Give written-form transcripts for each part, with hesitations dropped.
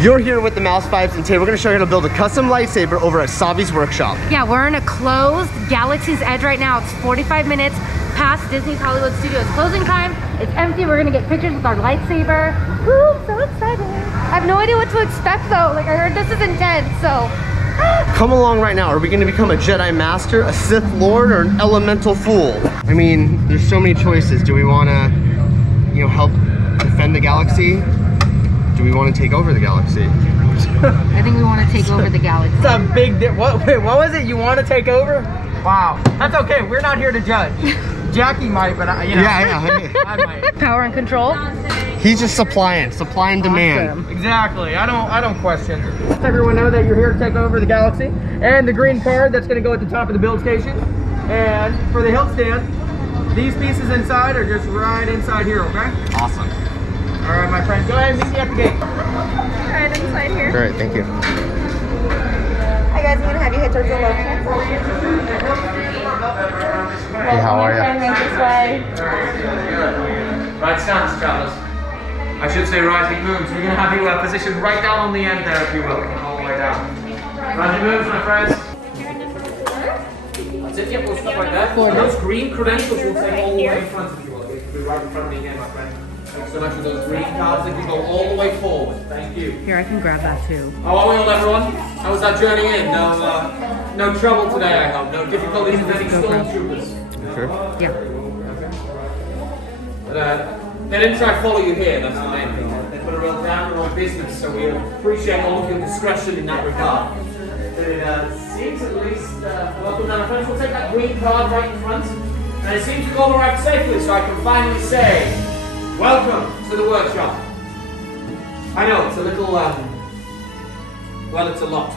You're here with the Mouse Vibes, and today we're going to show you how to build a custom lightsaber over at Savi's workshop. Yeah, we're in a closed Galaxy's Edge right now. It's 45 minutes past Disney's Hollywood Studios closing time. It's empty. We're going to get pictures with our lightsaber. Woo, I'm so excited. I have no idea what to expect though. Like, I heard this is intense, so. Come along right now. Are we going to become a Jedi Master, a Sith Lord, or an Elemental Fool? I mean, there's so many choices. Do we want to, you know, help defend the galaxy? Do we want to take over the galaxy? I think we want to take over the galaxy. It's a big wait, what was it? You want to take over? Wow. That's okay. We're not here to judge. Jackie might, but you know. Yeah. I might. Power and control. He's just supply and demand. Awesome. Exactly. I don't question. Let everyone know that you're here to take over the galaxy. And the green card that's going to go at the top of the build station. And for the hilt stand, these pieces inside are just right inside here, okay? Awesome. All right, my friend. Go ahead and meet me at the gate. Right inside here. All right, thank you. Hi guys, I'm gonna have you hit towards the left hand side. Hey, how are you? Right this way. Right stance, travelers. I should say rising moons. We're going to have you positioned right down on the end there, if you will, all the way down. Rising moons, my friends. That's it, yep, we'll stop right there. Those green credentials will take all the way in front of you. It'll be right in front of me again, my friend. Thanks so much for those green cards. If you go all the way forward. Thank you. Here, I can grab that too. How are we all, everyone? How was that journey in? No trouble today, I hope. No difficulties with any stormtroopers. Sure. Yeah. But they didn't try to follow you here, that's the main thing. They put a real damper on business, so we appreciate all of your discretion in that regard. But it seems at least, welcome down, friends. We'll take that green card right in front. And it seems to go arrived safely, so I can finally say, welcome to the workshop. I know, it's a little, well, it's a lot.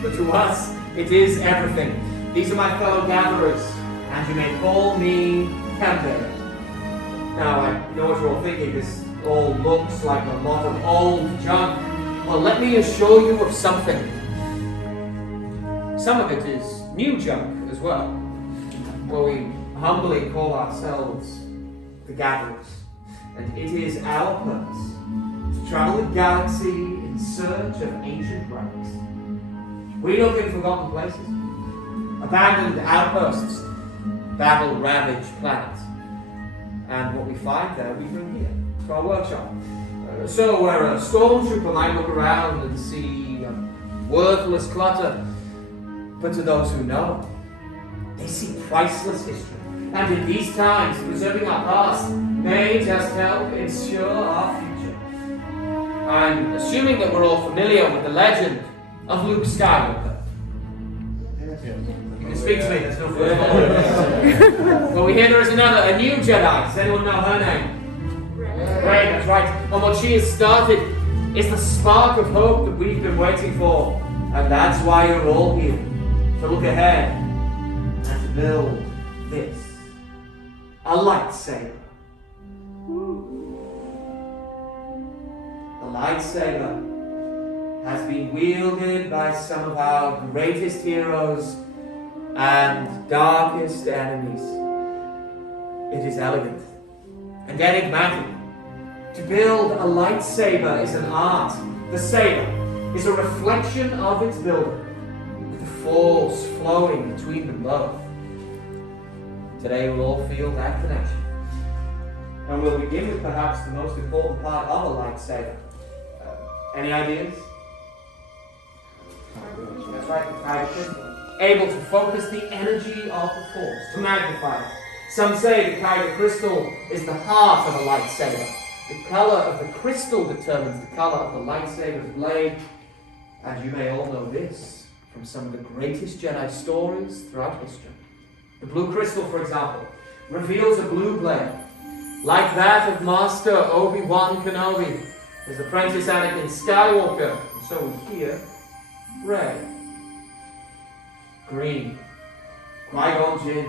But to us, it is everything. These are my fellow gatherers, and you may call me Captain. Now, I know what you're all thinking, this all looks like a lot of old junk. Well, let me assure you of something. Some of it is new junk as well. Well, we humbly call ourselves the Gatherers. And it is our purpose to travel the galaxy in search of ancient relics. We look in forgotten places, abandoned outposts, battle-ravaged planets. And what we find there, we bring here to our workshop. So where a stormtrooper might look around and see worthless clutter, but to those who know, they see priceless history. And in these times, preserving our past may just help ensure our future. I'm assuming that we're all familiar with the legend of Luke Skywalker. You can speak to me, there's no further. Well, we hear there is a new Jedi. Does anyone know her name? Rey, that's right. And what she has started is the spark of hope that we've been waiting for. And that's why you're all here. To look ahead and to build this. A lightsaber. The lightsaber has been wielded by some of our greatest heroes and darkest enemies. It is elegant and enigmatic. To build a lightsaber is an art. The saber is a reflection of its builder, with the force flowing between them both. Today we'll all feel that connection. And we'll begin with perhaps the most important part of a lightsaber. Any ideas? That's right, the kyber crystal. Able to focus the energy of the force, to magnify it. Some say the kyber crystal is the heart of a lightsaber. The color of the crystal determines the color of the lightsaber's blade. And you may all know this from some of the greatest Jedi stories throughout history. The blue crystal, for example, reveals a blue blade, like that of Master Obi-Wan Kenobi, his apprentice Anakin Skywalker, and so we hear Rey. Green, Qui-Gon Jinn,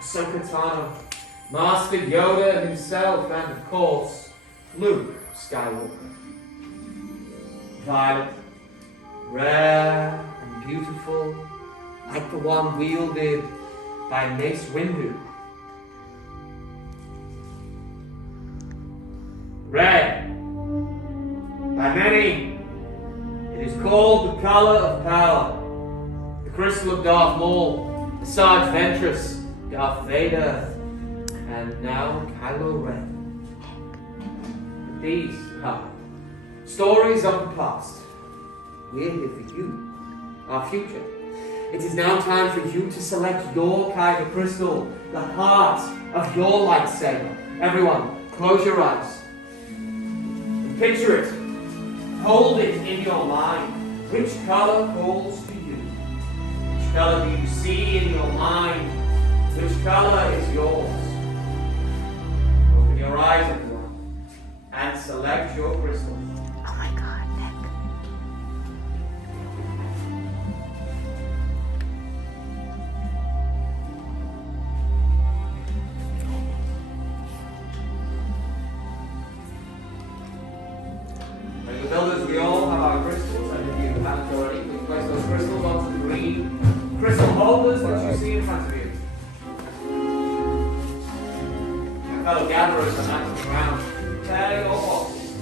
Ahsoka Tano, Master Yoda himself, and of course, Luke Skywalker. Violet, rare and beautiful, like the one wielded by Mace Windu. Red, by many It is called the color of power. The crystal of Darth Maul, the Sarge Ventress, Darth Vader, and now Kylo Ren. But these are stories of the past. We're here for you, our future. It is now time for you to select your Kyber crystal, the heart of your lightsaber. Everyone, close your eyes. And picture it. Hold it in your mind. Which color calls to you? Which color do you see in your mind? Which color is yours? Open your eyes, everyone, and select your crystal. Oh my God, Nick. As the builders, we all have our crystals, and if you haven't already, we place those crystals onto the green crystal holders which you see in front of you. Your fellow gatherers are now on the ground. Prepare your boxes.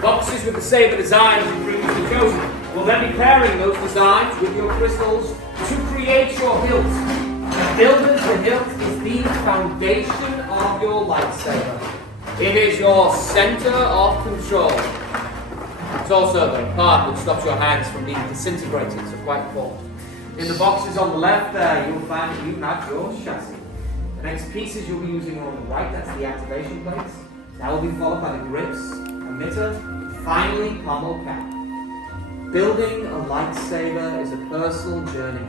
Boxes with the saber designs you previously chosen will then be pairing those designs with your crystals to create your hilt. The builders, the hilt is the foundation of your lightsaber. It is your center of control. It's also the part which stops your hands from being disintegrated, so quite important. In the boxes on the left there, you'll find that you have your chassis. The next pieces you'll be using are on the right, that's the activation plates. That will be followed by the grips, emitter, and finally pommel cap. Building a lightsaber is a personal journey.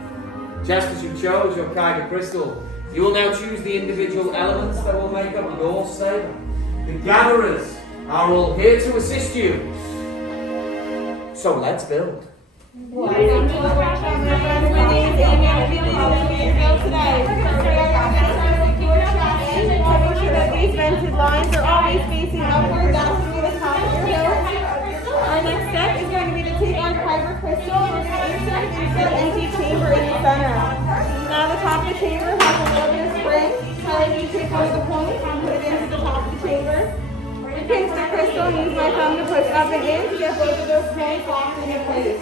Just as you chose your Kyber crystal, you will now choose the individual elements that will make up your saber. The gatherers are all here to assist you. So let's build. My name is Amy. I'll be helping you build today. Make sure that these vented lines are always facing upward. That's going to be the top of your hill. Our next step is going to be to take our Kyber crystal and insert into the empty chamber in the center. Now the top of the chamber has a little bit of spring. So you take one of the points and put it into the top of the chamber. Pinch the crystal and use my thumb to push up and in to get both of those points locked into place.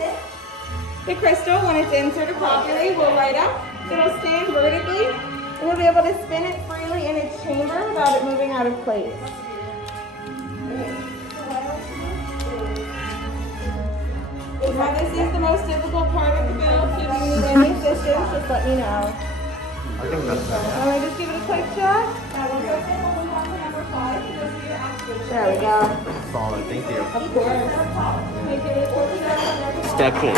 The crystal, when it's inserted properly, will light up. It'll stand vertically, and we'll be able to spin it freely in its chamber without it moving out of place. Now this is the most difficult part of the build, so if you need any assistance, just let me know. I think that's it. Let me just give it a quick shot. There we go. Solid, thank you. Of course. Let me give it a quick shot. Step 4.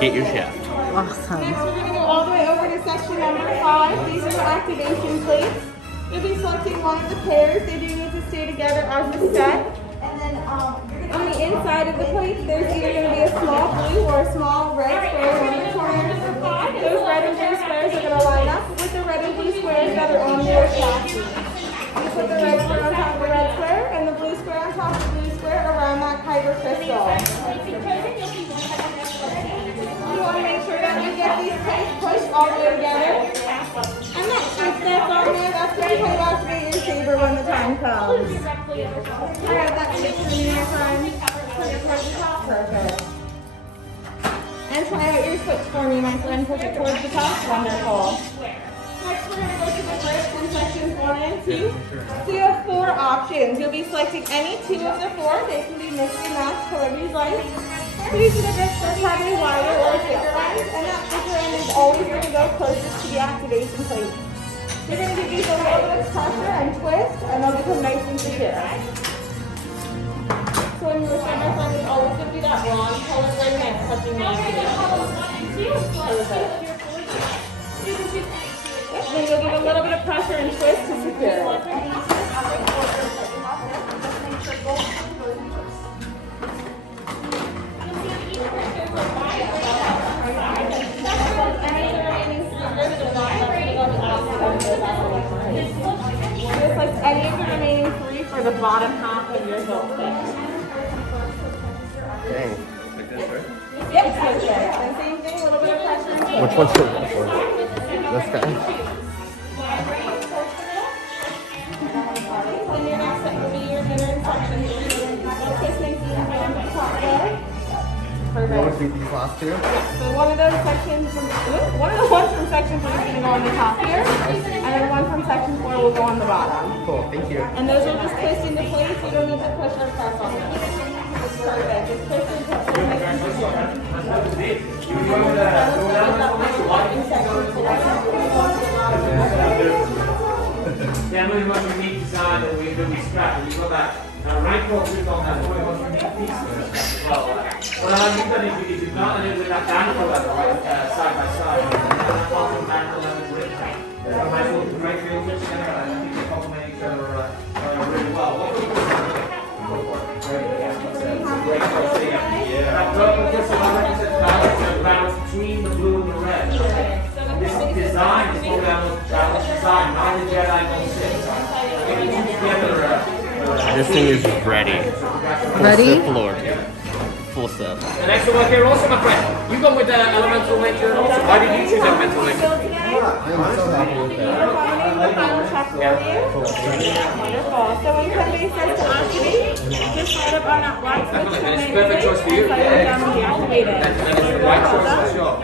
Get your shaft. Awesome. Next, we're going to go all the way over to section number 5. These are the activation plates. You'll be selecting one of the pairs. They do need to stay together as a set. And then on the inside of the plate, there's either going to be a small blue or a small red square on the corners. Those red and blue squares are going to line up with the red and blue squares that are on your chassis. You put the red square on top of the red square and the blue square on top of the blue square around that Kyber crystal. You want to make sure that you get these plates pushed all the way together. And that shoot that's on there, that's going to help activate your saber when the time comes. I have that shit for me, my friend. Put it towards the top, perfect. And try out your switch for me, my friend. Push it towards the top, wonderful. Next, we're going to go to the grips in sections 1 and 2. So you have 4 options. You'll be selecting any 2 of the 4. They can be mixed and matched, however you'd like. These are the grips that have a wider or a thicker end, and that thicker end is always going to go closest to the activation plate. You're going to give these a little bit of pressure and twist, and they'll become nice and secure. So when you receive my friend, it's always going to be that bronze color right there, touching the activation. Then you'll give a little bit of pressure and twist to secure it. Just like any of the remaining 3 for the bottom half of your hilt. Dang. Yep, perfect. And same thing, a little bit of pressure and twist. Which one's the left one? This guy? Then your next set will be your inner section. Twist makes it on the top there. perfect. What would be these last two? So one of those sections from one of the ones from section 3 is going to go on the top here, and then one from section 4 will go on the bottom. Cool, thank you. And those will just twist into place. You don't need to push or press on them. It's perfect. Just twist into Yeah, really much unique design that we scrapped. And you've got that raincoat with on that really much unique piece as well. What I like you've done is you've gotten it with that ankle leather, right, side by side. And that bottom ankle leather grip. So nice little great feel together. I think they complement each other really well. What was it's a great choice here. That purple crystal, I like it's a balance between the blue and the red. This design is probably our most balanced design. Not the Jedi don't sit. This thing is ready. Ready? Full Sith Lord. Full Sith. The next one here also, my friend. You go with elemental nature also. Why did you choose elemental nature? Wonderful. So when somebody says to activate, just slide up on that black switch. Definitely, and it's a perfect choice for you. That is the right choice for sure.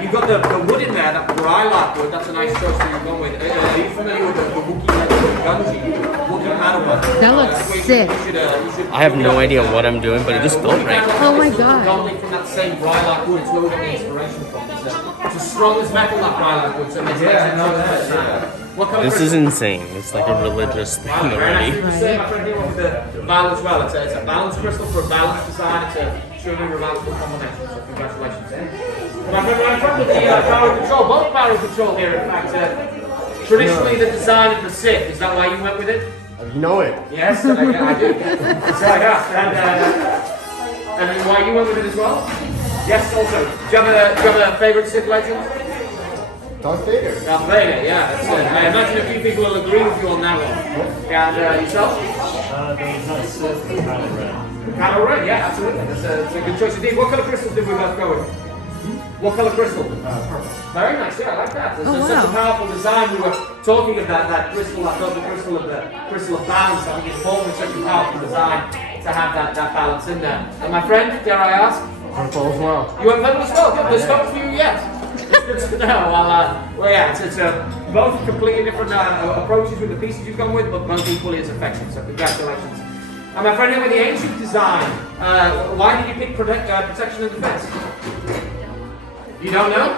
You've got the wood in there, that Brylark wood, that's a nice choice that you've gone with. Are you familiar with the Wookiee Gunji? Wookiee Padawan? That looks sick. I have no idea what I'm doing, but it just built right. Oh my god. Predominantly from that same Brylark wood, it's where we got the inspiration from. It's as strong as metal, that Brylark wood, so it makes it what color This is insane. It's like a religious thing already. Same, my friend here with the balance well. It's a balanced crystal for a balanced design. It's a truly remarkable combination. So congratulations. My friend, right in front with the power control, both power control here. In fact, traditionally the design of the Sith. Is that why you went with it? You know it. Yes, I do. So I got. And why you went with it as well? Yes, also. Do you have a favorite Sith legend? Darth Vader. Darth Vader, yeah. That's it. I imagine a few people will agree with you on that one. And yourself? Kylo Ren, yeah, absolutely. That's a good choice indeed. What colour crystals did we both go with? What colour crystal? Purple. Very nice, yeah, I like that. It's such a powerful design. We were talking about that crystal, I thought the crystal of balance. I think it's important, such a powerful design to have that balance in there. And my friend, dare I ask? Purple as well. You went purple as well? Good. There's not for you yet. It's good to know. Well, yeah, it's both completely different approaches with the pieces you've gone with, but both equally as effective. So congratulations. And my friend here with the ancient design. Why did you pick protection and defense? You don't know?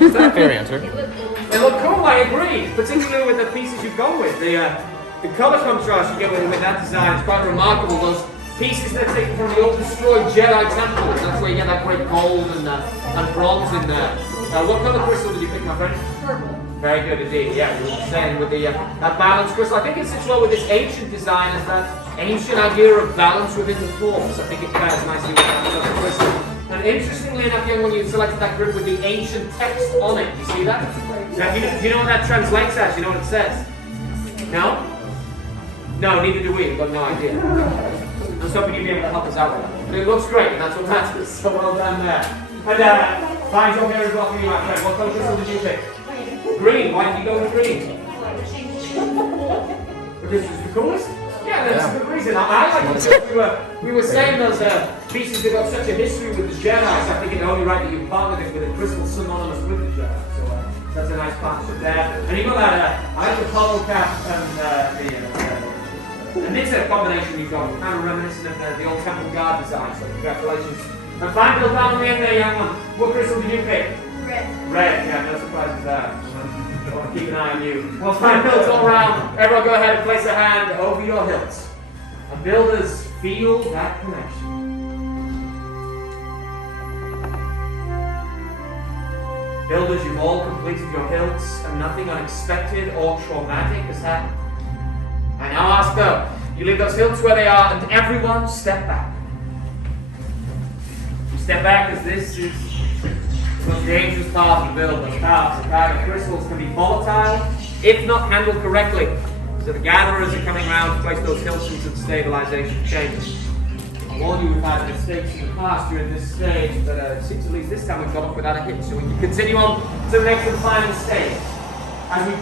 Is that a fair answer? They look cool. I agree. Particularly with the pieces you've gone with. The color contrast you get with that design is quite remarkable. Those pieces that are taken from the old destroyed Jedi temples. That's where you get that great gold and bronze in there. What color crystal did you pick, my friend? Purple. Very good indeed. Yeah, you were saying with that balanced crystal. I think it sits well with this ancient design as that ancient idea of balance within the Force. I think it pairs nicely with that crystal. And interestingly enough, young one, you selected that group with the ancient text on it. You see that? Now, do you know what that translates as? You know what it says? No? No, neither do we. We've got no idea. I was hoping you'd be able to help us out with that. But it looks great, and that's what matters. So well done there. And fine job here as well for you, my friend. What colour crystal did you pick? Green. Why did you go with green? Because it's the coolest? Yeah, that's a good reason. I like it. We were saying those pieces have got such a history with the Jedi, so I think it's only right that you partnered it with a crystal synonymous with the Jedi. So that's a nice partnership there. And you got that, I like the polo cap and it's a combination you've got, kind of reminiscent of the old Temple Guard design, so congratulations. And fine, Bill, down on the end there, young one. What crystal did you pick? Red. Red, yeah, no surprises there. I want to keep an eye on you. Well, fine, Bill's all around. Everyone go ahead and place a hand over your hilts. And builders, feel that connection. Builders, you've all completed your hilts, and nothing unexpected or traumatic has happened. I now ask though, you leave those hilts where they are, and everyone step back. You step back as this is the most dangerous part of the build. Those powers, the bag of crystals can be volatile, if not handled correctly. So the gatherers are coming around to place those hilts into the stabilization chambers. I warn you, we've had mistakes in the past during this stage, but it seems at least this time we've got off without a hit, so we can continue on to the next and final stage. As we...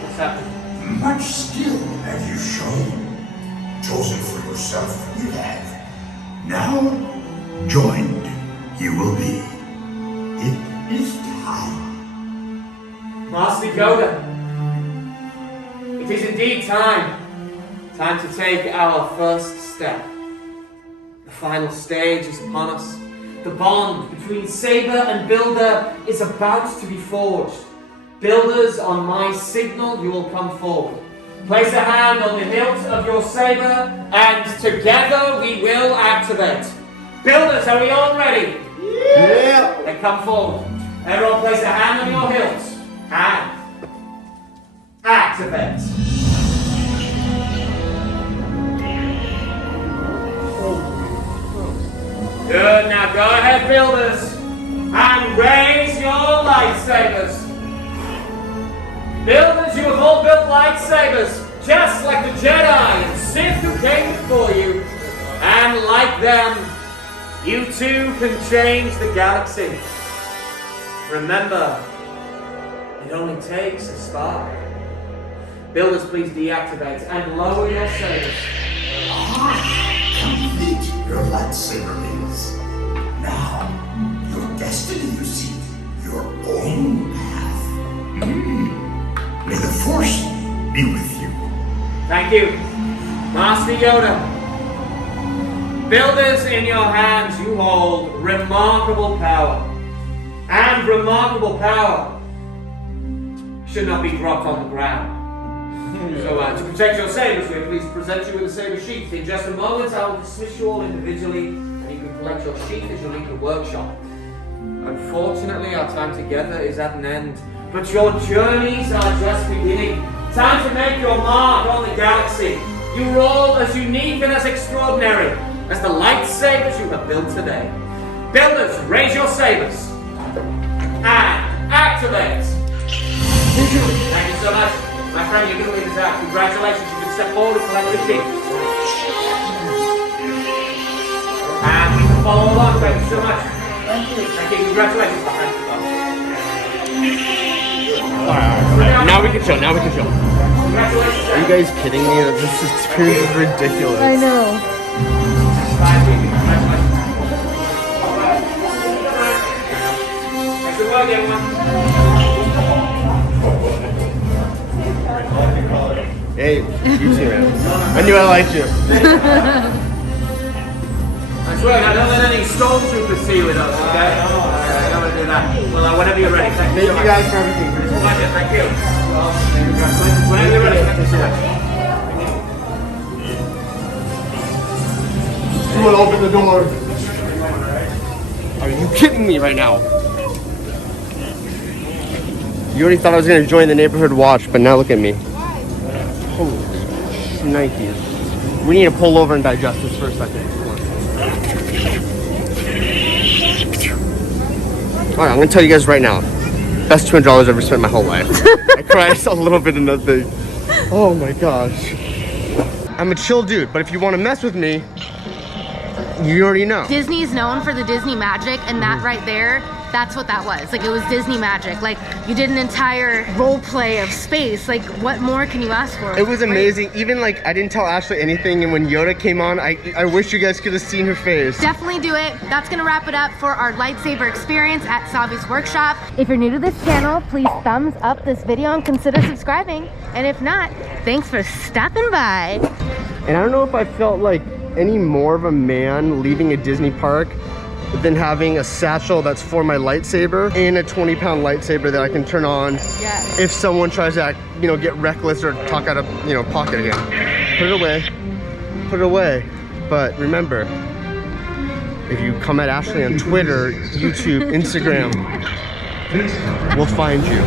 What's happening? Much skill have you shown. Chosen for yourself, you have. Now, joined you will be. It is time. Master Yoda, it is indeed time. Time to take our first step. The final stage is upon us. The bond between Saber and Builder is about to be forged. Builders, on my signal, you will come forward. Place a hand on the hilt of your saber, and together we will activate. Builders, are we all ready? Yeah. Then come forward. Everyone place a hand on your hilts. And activate. Good, now go ahead, builders, and raise your lightsabers. Builders, you have all built lightsabers, just like the Jedi and Sith who came before you. And like them, you too can change the galaxy. Remember, it only takes a spark. Builders, please deactivate and lower your sabers. Complete your lightsaber is. Now, your destiny, you seek your own path. May the Force be with you. Thank you, Master Yoda. Builders, in your hands you hold remarkable power. And remarkable power should not be dropped on the ground. So to protect your sabers, we please present you with a saber sheath. In just a moment, I will dismiss you all individually, and you can collect your sheath as you leave the workshop. Unfortunately, our time together is at an end, but your journeys are just beginning. Time to make your mark on the galaxy. You are all as unique and as extraordinary as the lightsabers you have built today. Builders, raise your sabers and activate. Thank you so much. My friend, you're going to lead us out. Congratulations, you can step forward and collect the sheet. And we can follow along. Thank you so much. Thank you. Thank you. Congratulations, my friend. Alright. Now we can chill. Congratulations. Are you guys kidding me? This experience is ridiculous. I know. Thanks for work, everyone. Hey, you too, man. I knew I liked you. Nice work. Now don't let any stormtroopers see you with us, okay? I don't want to do that. Well, whenever you're ready. Thank Thank you guys for everything. Pleasure. Thank you. Congratulations. Whenever you're ready. Thank you so much. Someone open the door. Are you kidding me right now? You already thought I was going to join the neighborhood watch, but now look at me. Holy shnikes. We need to pull over and digest this for a second. Alright, I'm going to tell you guys right now. Best $200 I've ever spent in my whole life. I cried a little bit in that thing. Oh my gosh. I'm a chill dude, but if you want to mess with me, you already know. Disney's known for the Disney magic, and that right there, that's what that was. Like, it was Disney magic. Like, you did an entire role play of space. Like, what more can you ask for? It was amazing. Even like, I didn't tell Ashley anything, and when Yoda came on, I wish you guys could have seen her face. Definitely do it. That's gonna wrap it up for our lightsaber experience at Savi's workshop. If you're new to this channel, please thumbs up this video and consider subscribing. And if not, thanks for stopping by. And I don't know if I felt like any more of a man leaving a Disney park than having a satchel that's for my lightsaber and a 20-pound lightsaber that I can turn on Yes. if someone tries to act, get reckless or talk out of, pocket again. Put it away. But remember, if you come at Ashley on Twitter, YouTube, Instagram, we'll find you.